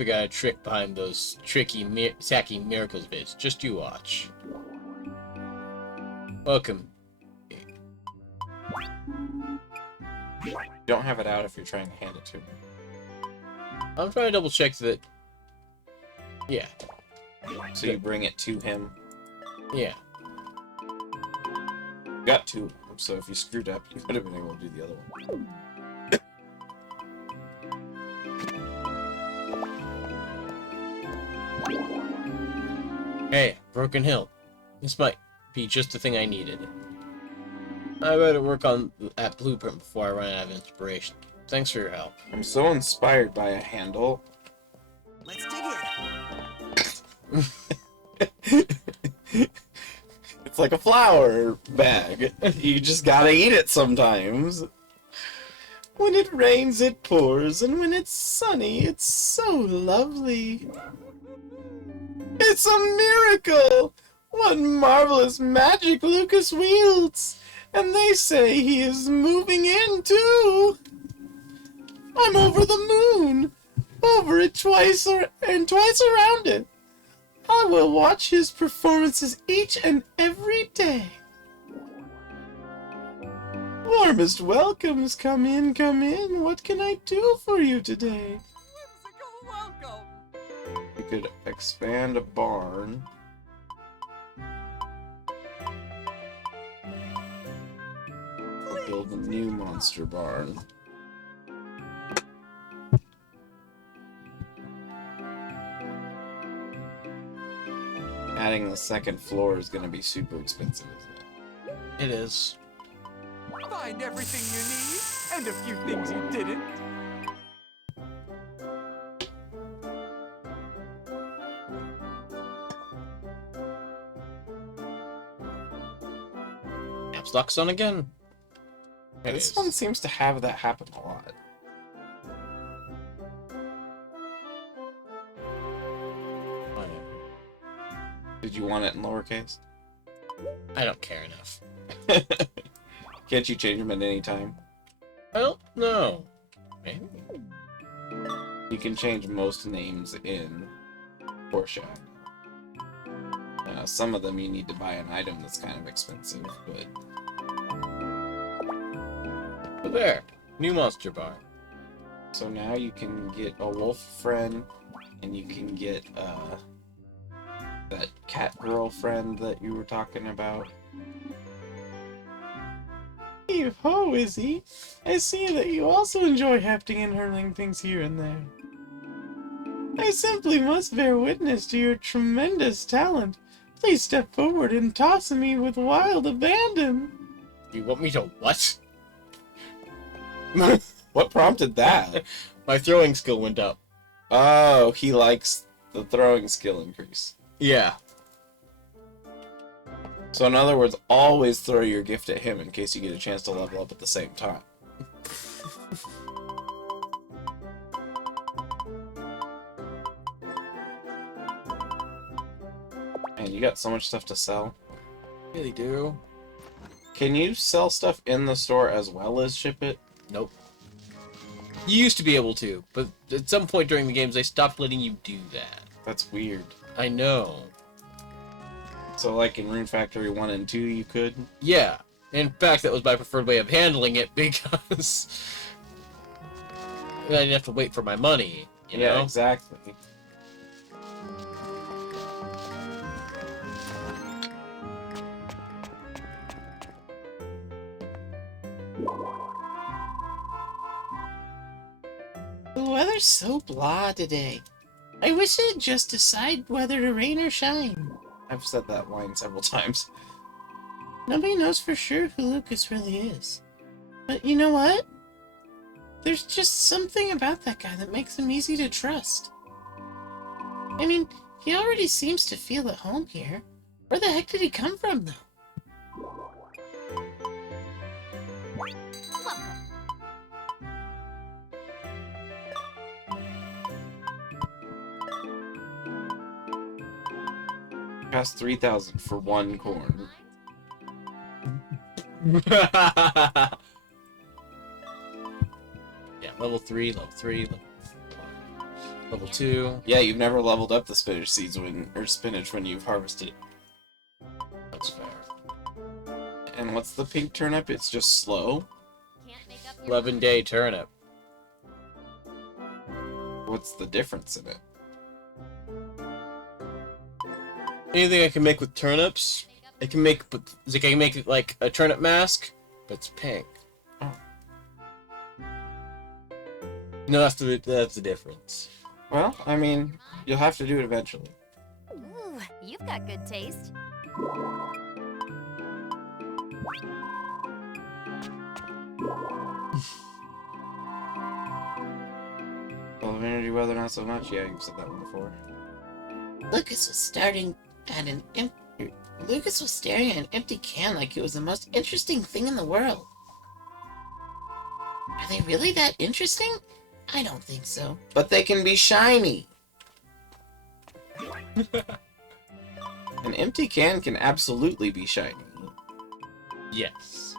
figure out a trick behind those tricky, tacky miracles vids. Just you watch. Welcome. You don't have it out if you're trying to hand it to me. I'm trying to double check that. Yeah. So you bring it to him. Yeah. You got two of them, so if you screwed up, you would have been able to do the other one. Hey, Broken Hill. This might be just the thing I needed. I better work on that blueprint before I run out of inspiration. Thanks for your help. I'm so inspired by a handle. Let's dig in. It's like a flour bag. You just gotta eat it sometimes. When it rains, it pours, and when it's sunny, it's so lovely. It's a miracle! What marvelous magic Lucas wields! And they say he is moving in, too! I'm over the moon! Over it twice, and twice around it! I will watch his performances each and every day. Warmest welcomes, come in, come in. What can I do for you today? Whimsical welcome. You could expand a barn. Or build a new monster barn. Adding the second floor is going to be super expensive, isn't it? It is. Find everything you need, and a few things you didn't. Capstock's on again. Yeah, this one seems to have that happen a lot. Did you want it in lowercase? I don't care enough. Can't you change them at any time? I don't know. Maybe. You can change most names in Porsche. Some of them you need to buy an item that's kind of expensive, but... But there. New monster bar. So now you can get a wolf friend, and you can get, that cat girlfriend that you were talking about. Hey ho, Izzy! I see that you also enjoy hefting and hurling things here and there. I simply must bear witness to your tremendous talent. Please step forward and toss me with wild abandon. You want me to what? What prompted that? My throwing skill went up. Oh, he likes the throwing skill increase. Yeah. So in other words, always throw your gift at him in case you get a chance to level up at the same time. Man, you got so much stuff to sell. Really do. Can you sell stuff in the store as well as ship it? Nope. You used to be able to, but at some point during the games they stopped letting you do that. That's weird. I know. So like in Rune Factory 1 and 2 you could? Yeah. In fact, that was my preferred way of handling it because I didn't have to wait for my money, you know? Yeah, exactly. The weather's so blah today. I wish it'd just decide whether to rain or shine. I've said that line several times. Nobody knows for sure who Lucas really is. But you know what? There's just something about that guy that makes him easy to trust. I mean, he already seems to feel at home here. Where the heck did he come from, though? Cost 3,000 for one corn. Yeah, level 3, level 3, level 4. Level 2. Yeah, you've never leveled up the spinach when you've harvested it. That's fair. And what's the pink turnip? It's just slow. 11-day turnip. What's the difference in it? Anything I can make with turnips, I can make it like a turnip mask, but it's pink. Oh. No, that's the difference. Well, I mean, you'll have to do it eventually. Ooh, you've got good taste. Well, of energy weather, not so much. Yeah, you've said that one before. Lucas was staring at an empty can like it was the most interesting thing in the world. Are they really that interesting? I don't think so. But they can be shiny! An empty can can absolutely be shiny. Yes.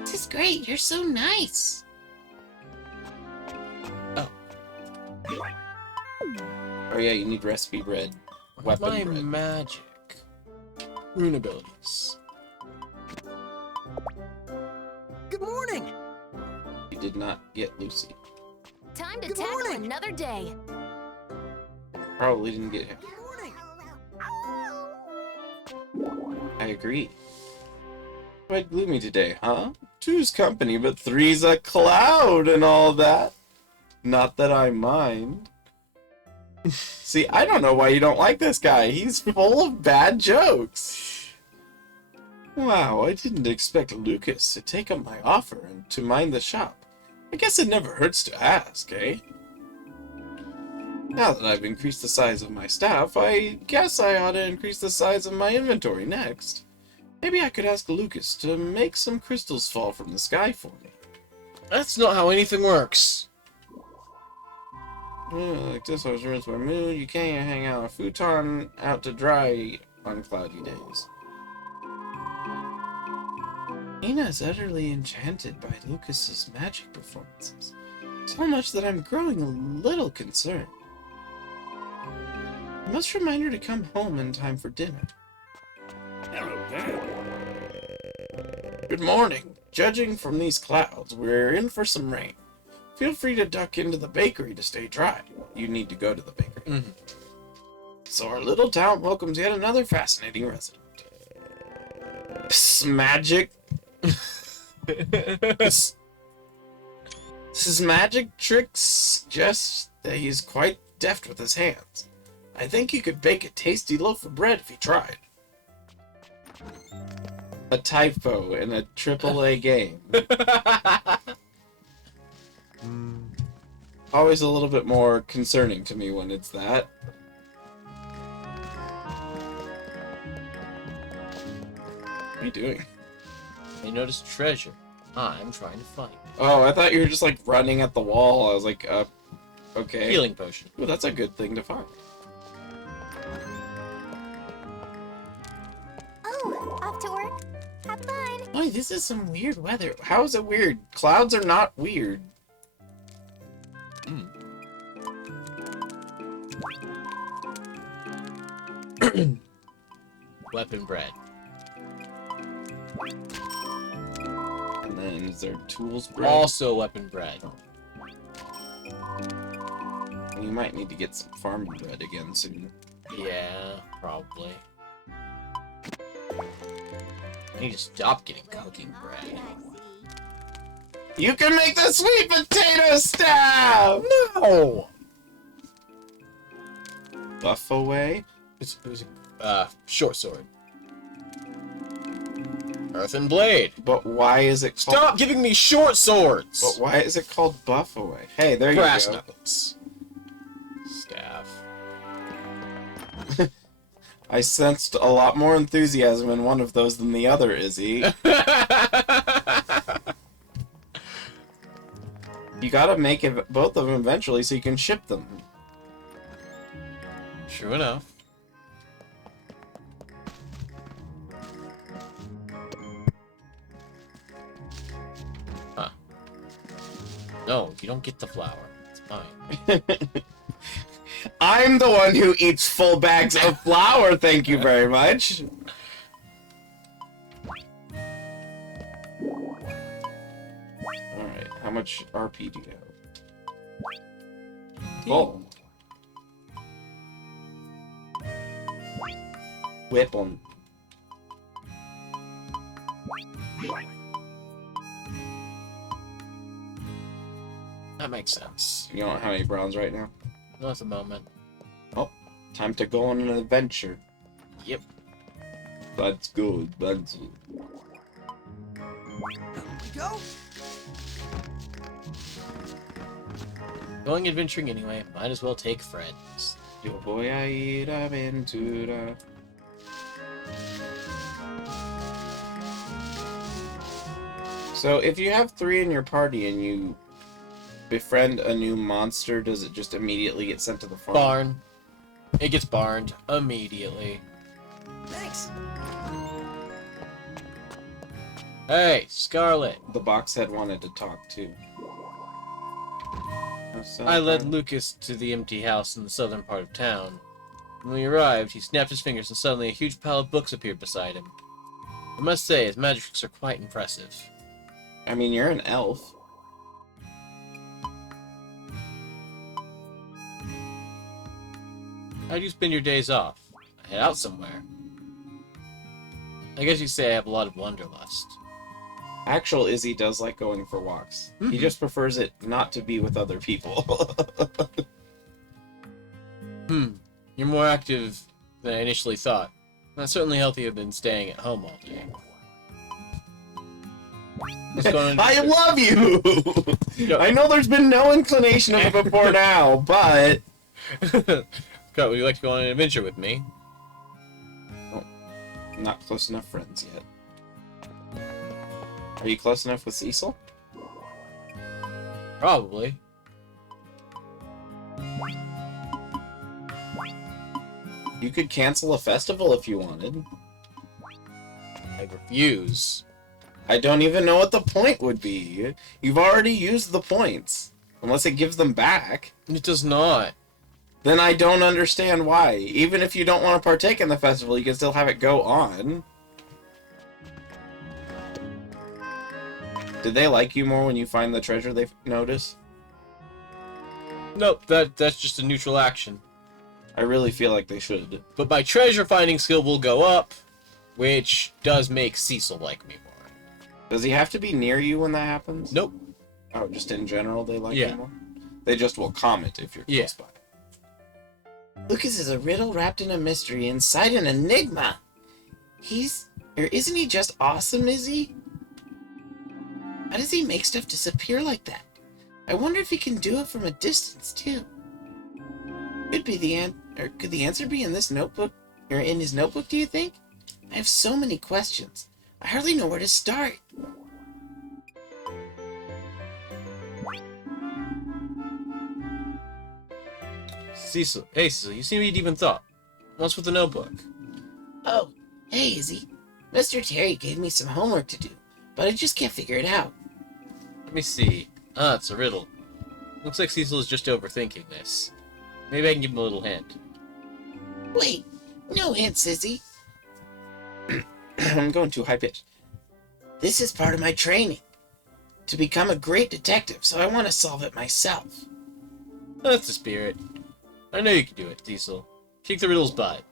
This is great. You're so nice. Oh yeah, you need recipe bread. Weapon My bread. magic. Rune abilities. Good morning. You did not get Lucy. Time to Good tackle morning. another day. Probably didn't get him. Good morning. I agree. Quite gloomy today, huh? Two's company, but three's a cloud and all that. Not that I mind. See, I don't know why you don't like this guy. He's full of bad jokes. Wow, I didn't expect Lucas to take up my offer and to mind the shop. I guess it never hurts to ask, eh? Now that I've increased the size of my staff, I guess I ought to increase the size of my inventory next. Maybe I could ask Lucas to make some crystals fall from the sky for me. That's not how anything works. Like this, I was rinse my mood. You can't hang out a futon out to dry on cloudy days. Nina is utterly enchanted by Lucas's magic performances. So much that I'm growing a little concerned. I must remind her to come home in time for dinner. Hello there. Good morning. Judging from these clouds, we're in for some rain. Feel free to duck into the bakery to stay dry. You need to go to the bakery. Mm-hmm. So our little town welcomes yet another fascinating resident. Psst, magic. This magic tricks suggest that he's quite deft with his hands. I think he could bake a tasty loaf of bread if he tried. A typo in a AAA game. Always a little bit more concerning to me when it's that. What are you doing? I noticed treasure. I'm trying to find it. Oh, I thought you were just like running at the wall. I was like, okay. Healing potion. Well, that's a good thing to find. Oh, off to work. Have fun. Boy, this is some weird weather. How is it weird? Clouds are not weird. Weapon bread. And then is there tools bread? Also weapon bread. You might need to get some farming bread again soon. Yeah, probably. I need to stop getting cooking bread. You can make the sweet potato staff! No! Buff away? It was a short sword. Earthen blade. But why is it called... Stop giving me short swords! But why is it called buff away? Hey, there Brass you go. knuckles. Staff. I sensed a lot more enthusiasm in one of those than the other, Izzy. You gotta make both of them eventually so you can ship them. True enough. No, you don't get the flour. It's mine. I'm the one who eats full bags of flour, thank you very much. Alright, how much RP do you have? Oh. Whip 'em. That makes sense. You don't have any bronze right now? Not at the moment. Oh, time to go on an adventure. Yep. That's good, that's Go. Going adventuring anyway, might as well take friends. Yo voy a ir a aventura. So, if you have 3 in your party and you befriend a new monster, does it just immediately get sent to the farm? Barn. It gets barned immediately. Thanks. Hey, Scarlet. The box head wanted to talk too. I led Lucas to the empty house in the southern part of town. When we arrived, he snapped his fingers and suddenly a huge pile of books appeared beside him. I must say, his magic tricks are quite impressive. I mean, you're an elf. How do you spend your days off? Head out somewhere. I guess you say I have a lot of wanderlust. Actual Izzy does like going for walks. He Mhm. just prefers it not to be with other people. You're more active than I initially thought. That's certainly healthier than staying at home all day. What's going on? I love you! Yo. I know there's been no inclination of it before now, but... Scott, would you like to go on an adventure with me? Not close enough friends yet. Are you close enough with Cecil? Probably. You could cancel a festival if you wanted. I refuse. I don't even know what the point would be. You've already used the points. Unless it gives them back. It does not. Then I don't understand why. Even if you don't want to partake in the festival, you can still have it go on. Did they like you more when you find the treasure they notice? Nope, that's just a neutral action. I really feel like they should. But my treasure finding skill will go up, which does make Cecil like me more. Does he have to be near you when that happens? Nope. Oh, just in general they like Yeah. you more? They just will comment if you're Yeah. close by. Lucas is a riddle wrapped in a mystery inside an enigma. Isn't he just awesome, is he? How does he make stuff disappear like that? I wonder if he can do it from a distance, too. Could the answer be in this notebook, or in his notebook, do you think? I have so many questions. I hardly know where to start. Cecil, hey Cecil, you seem to eat even thought. What's with the notebook? Oh, hey, Izzy. Mr. Terry gave me some homework to do, but I just can't figure it out. Let me see. Ah, it's a riddle. Looks like Cecil is just overthinking this. Maybe I can give him a little hint. Wait, no hints, Izzy. I'm going too high pitch. This is part of my training. To become a great detective, so I want to solve it myself. That's the spirit. I know you can do it, Cecil. Kick the riddle's butt.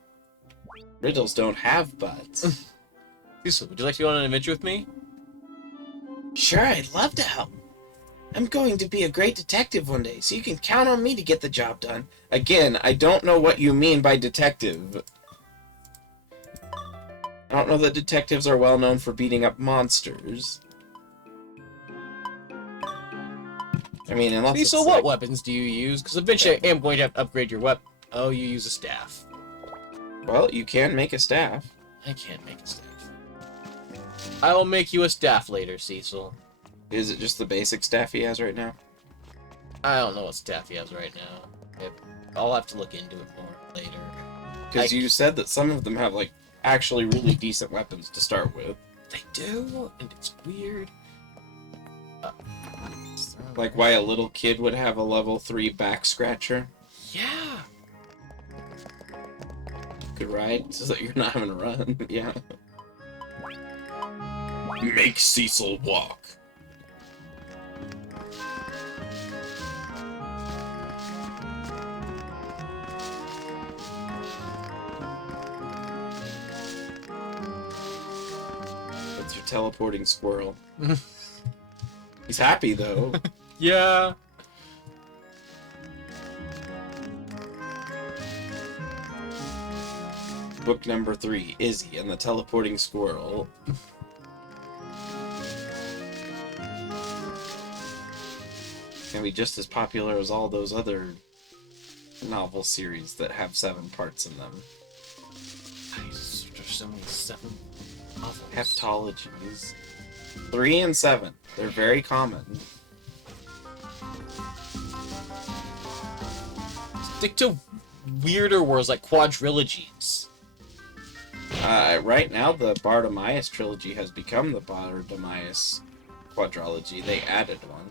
Riddles don't have butts. Cecil, would you like to go on an adventure with me? Sure, I'd love to help. I'm going to be a great detective one day, so you can count on me to get the job done. Again, I don't know what you mean by detective. I don't know that detectives are well known for beating up monsters. I mean, unless Cecil, it's what like, weapons do you use? Because eventually I am going to have to upgrade your weapon. Oh, you use a staff. well, you can make a staff. I can't make a staff. I will make you a staff later, Cecil. Is it just the basic staff he has right now? I don't know what staff he has right now. I'll have to look into it more later. Because you said that some of them have, like, actually really decent weapons to start with. They do, and it's weird. Let's throw Like why a little kid would have a level 3 Backscratcher. Yeah. Good ride, so that you're not having to run. Yeah. Make Cecil walk. That's your teleporting squirrel. He's happy though. Yeah. Book number 3, Izzy and the Teleporting Squirrel. Can be just as popular as all those other novel series that have 7 parts in them. Nice. There's only 7 novels. Heptologies. 3 and 7. They're very common. Stick to weirder words like quadrilogies. Right now, the Bartimaeus trilogy has become the Bartimaeus quadrilogy. They added one.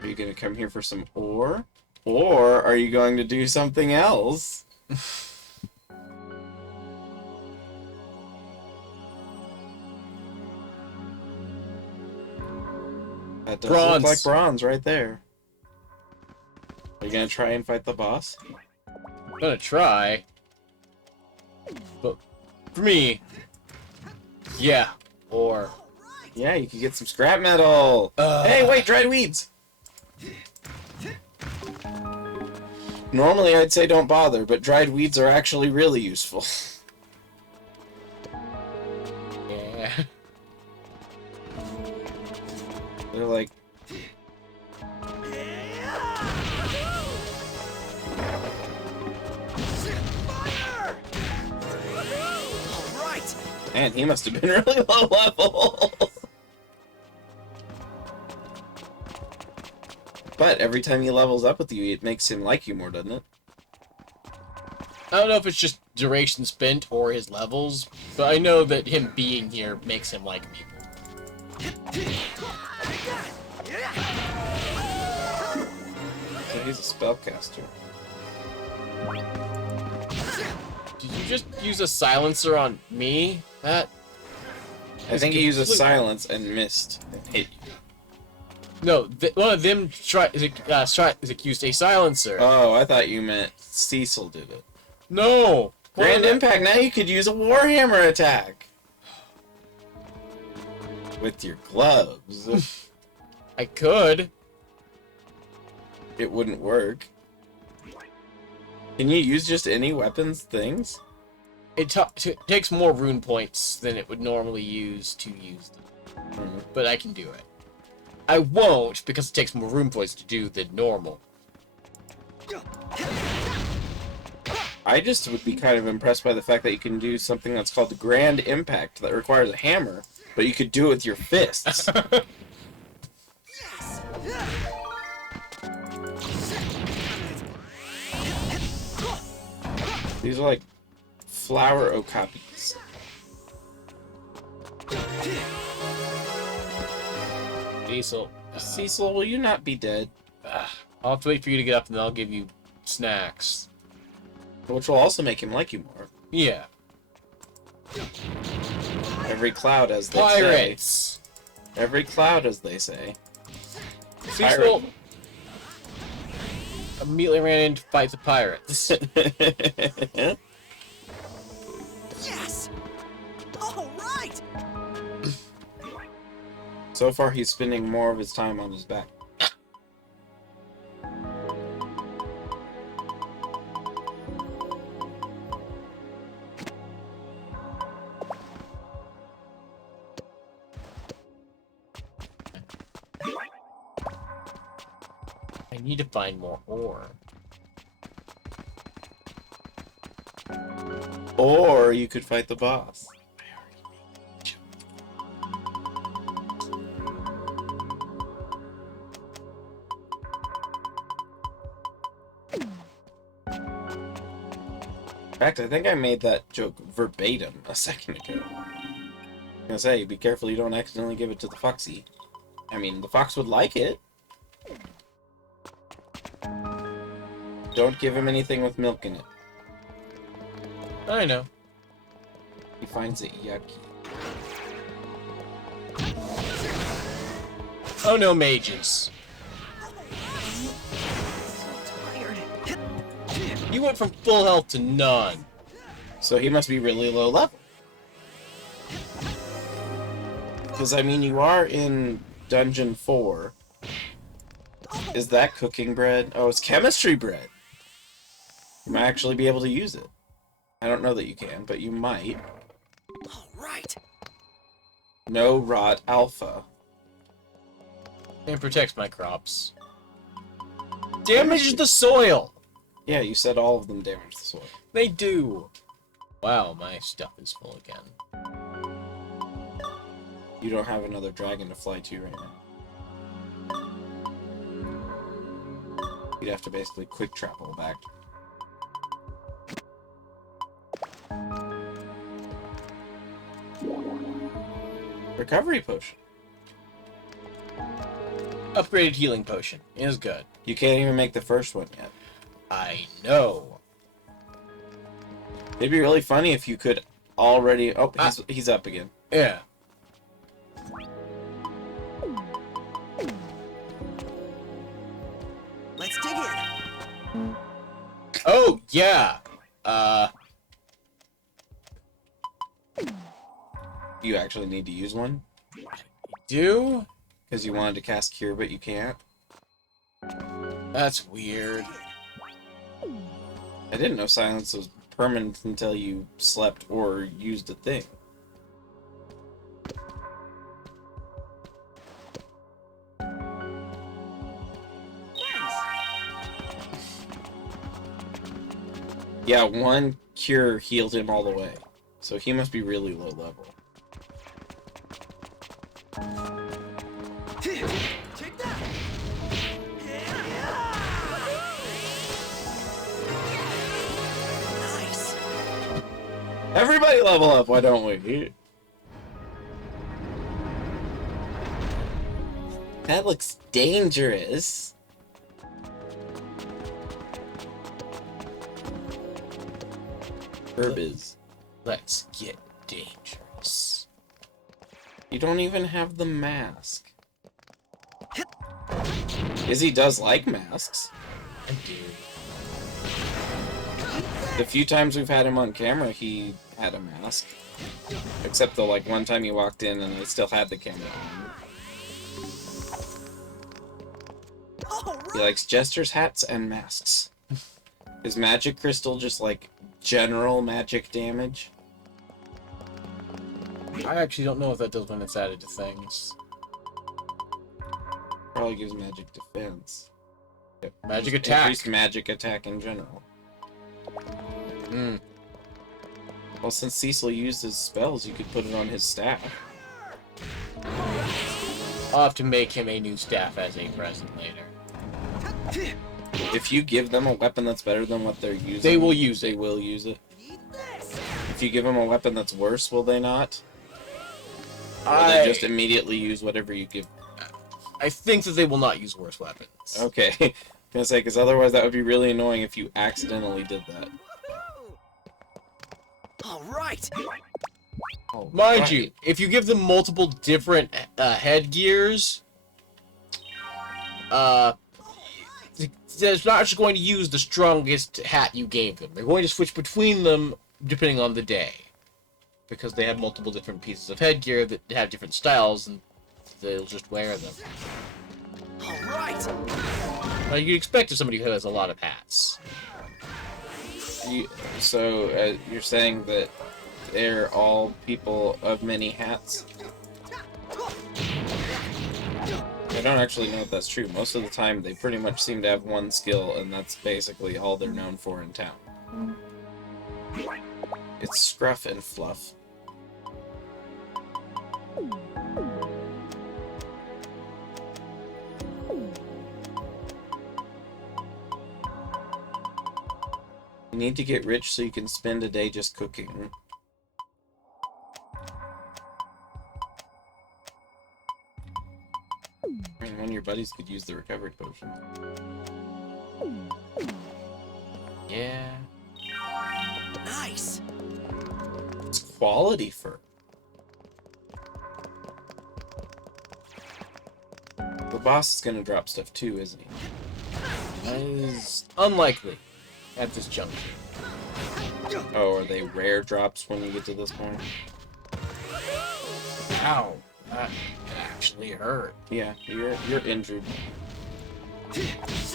Are you going to come here for some ore? Or are you going to do something else? That does Bronze. look like bronze right there. Are you going to try and fight the boss? I'm gonna try. But for me, yeah. Or Yeah, you can get some scrap metal. Hey, wait, dried weeds. Normally I'd say don't bother, but dried weeds are actually really useful. yeah. They're like... Right. Man, he must have been really low level. But every time he levels up with you, it makes him like you more, doesn't it? I don't know if it's just duration spent or his levels, but I know that him being here makes him like people. So he's a spellcaster. Did you just use a silencer on me? That I think he uses silence and missed and hit you. no, one of them used a silencer. Oh, I thought you meant Cecil did it. No. Grand Impact, now you could use a Warhammer attack! With your gloves. I could. It wouldn't work. Can you use just any weapons things? It takes more rune points than it would normally use to use them. But I can do it. I won't, because it takes more rune points to do than normal. I just would be kind of impressed by the fact that you can do something that's called the Grand Impact that requires a hammer, but you could do it with your fists. These are like flower okapis. Cecil. Cecil, will you not be dead? I'll have to wait for you to get up and then I'll give you snacks. Which will also make him like you more. Yeah. Every cloud, as they Pirates! say. Every cloud, as they say. Cecil immediately ran in to fight the pirates. Yes. All right. So far, he's spending more of his time on his back. I need to find more ore. Or you could fight the boss. fact, I think I made that joke verbatim a second ago. I'm gonna say, be careful you don't accidentally give it to the foxy. I mean, the fox would like it. Don't give him anything with milk in it. I know. He finds it yucky. Oh no, mages. You went from full health to none. So he must be really low level. Because, I mean, you are in Dungeon 4. Is that cooking bread? Oh, it's chemistry bread. You might actually be able to use it. I don't know that you can, but you might. All right. No rot alpha. It protects my crops. Damages the soil! Yeah, you said all of them damage the soil. They do. Wow, my stuff is full again. You don't have another dragon to fly to right now. You'd have to basically quick travel back. Recovery potion. Upgraded healing potion is good. You can't even make the first one yet. I know. It'd be really funny if you could already... Oh, he's up again. Yeah. Let's dig in. Oh, yeah. You actually need to use one? Do? Because you wanted to cast Cure, but you can't? That's weird. I didn't know silence was permanent until you slept or used a thing. Yeah, one cure healed him all the way. So he must be really low level. Take that. Nice. Everybody level up, why don't we? That looks dangerous. Herbiz. Let's get dangerous. You don't even have the mask. Izzy does like masks. I do. The few times we've had him on camera, he had a mask. Except the, like, one time he walked in and I still had the camera on. He likes jesters, hats, and masks. Is magic crystal just, like, general magic damage? I actually don't know what that does when it's added to things. Probably gives magic defense. Yep. Magic Just attack. Increased magic attack in general. Hmm. Well, since Cecil used his spells, you could put it on his staff. I'll have to make him a new staff as a present later. If you give them a weapon that's better than what they're using, They will use they it. will use it. If you give them a weapon that's worse, will they not? Or they just immediately use whatever you give? I think that they will not use worse weapons. Okay. I was gonna say, because otherwise that would be really annoying if you accidentally did that. All right. Oh, Mind right. you, if you give them multiple different headgears, they're not just going to use the strongest hat you gave them. They're going to switch between them depending on the day. Because they have multiple different pieces of headgear that have different styles, and they'll just wear them. All right. Now, you'd expect of somebody who has a lot of hats. So, you're saying that they're all people of many hats? I don't actually know if that's true. Most of the time, they pretty much seem to have one skill, and that's basically all they're known for in town. It's scruff and fluff. You need to get rich so you can spend a day just cooking. I mean, one of your buddies could use the recovery potion. Yeah. Nice. It's quality fur. The boss is gonna drop stuff too, isn't he? That is unlikely at this juncture. Oh, are they rare drops when you get to this point? Ow. That actually hurt. Yeah, you're injured.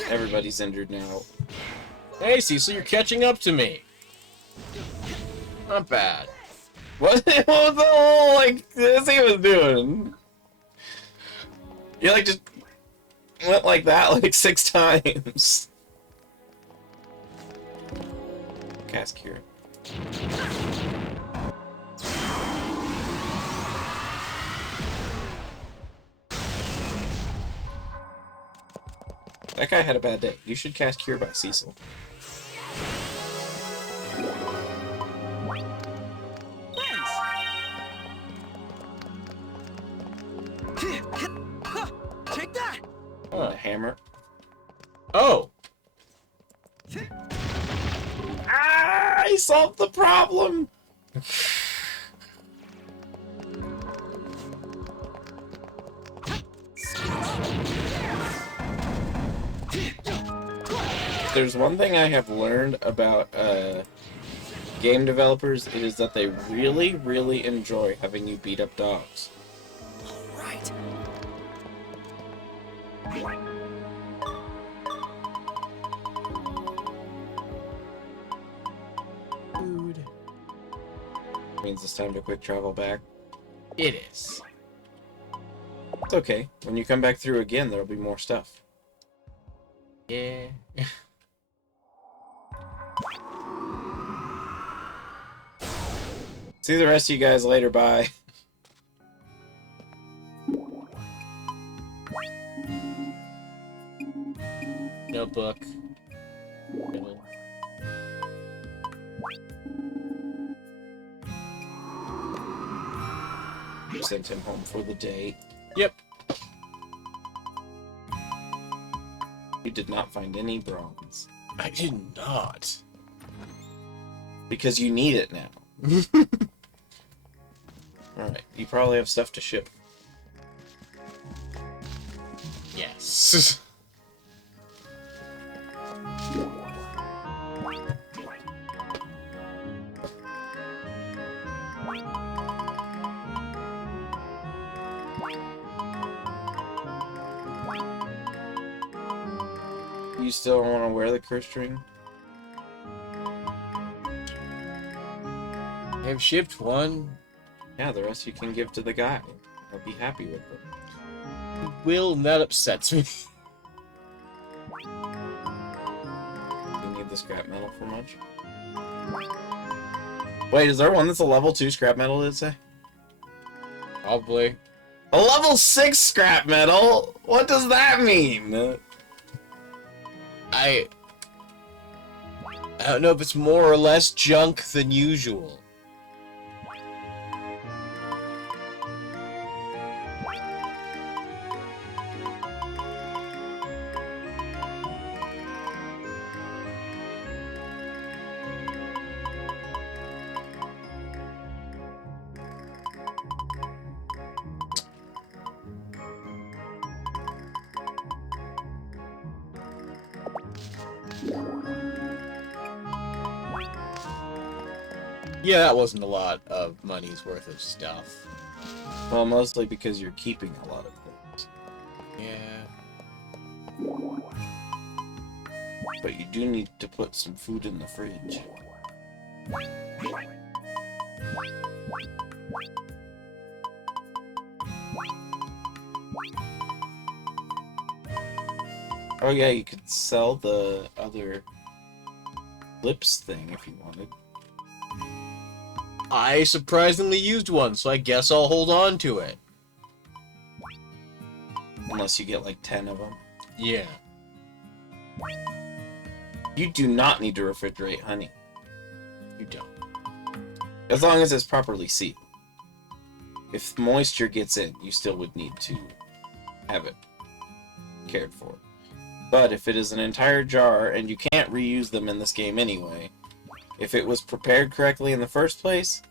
Everybody's injured now. Hey, Cecil, you're catching up to me. Not bad. What was the whole, like, this he was doing? You, like, just went like that, like, 6 times. Cast Cure. That guy had a bad day. You should cast Cure by Cecil. Take that. Oh, the hammer. Oh! Ah, I solved the problem! There's one thing I have learned about game developers, it is that they really, really enjoy having you beat up dogs. Right. Food. Means it's time to quick travel back. It is. It's okay. When you come back through again, there'll be more stuff. Yeah. See the rest of you guys later, bye. Notebook. Sent him home for the day. Yep. You did not find any bronze. I did not. Because you need it now. Alright, you probably have stuff to ship. Yes. You still want to wear the curse ring? I've shipped one. Yeah, the rest you can give to the guy. He'll be happy with them. Will, and that upsets me. You need the scrap metal for much? Wait, is there one that's a level 2 scrap metal, did it say? Probably. A level 6 scrap metal? What does that mean? I don't know if it's more or less junk than usual. Yeah, that wasn't a lot of money's worth of stuff. Well, mostly because you're keeping a lot of things. Yeah. But you do need to put some food in the fridge. Oh yeah, you could sell the other lips thing if you wanted. I surprisingly used one, so I guess I'll hold on to it. Unless you get like 10 of them. Yeah. You do not need to refrigerate honey. You don't. As long as it's properly sealed. If moisture gets in, you still would need to have it cared for. But if it is an entire jar, and you can't reuse them in this game anyway, if it was prepared correctly in the first place,